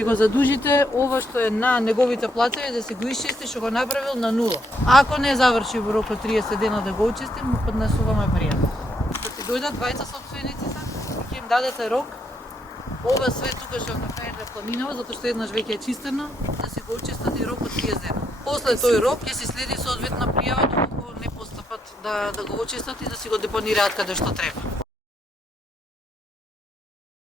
ќе го задужите ова што е на неговите платеви да се го исчисти што го направил на нула. Ако не заврши во рок од 30 дена да го очисти, му поднесуваме пријава. Да ти дојдат двајца сопствениците, ќе им дадете рок. Ова све тука што направите планинава, затоа што еднаш веќе е чистено, да се го очистат и рок од 30 дена. После тој рок ќе се следи соодветна пријава доколку не постапат да го очистат и да си го депонираат каде што треба.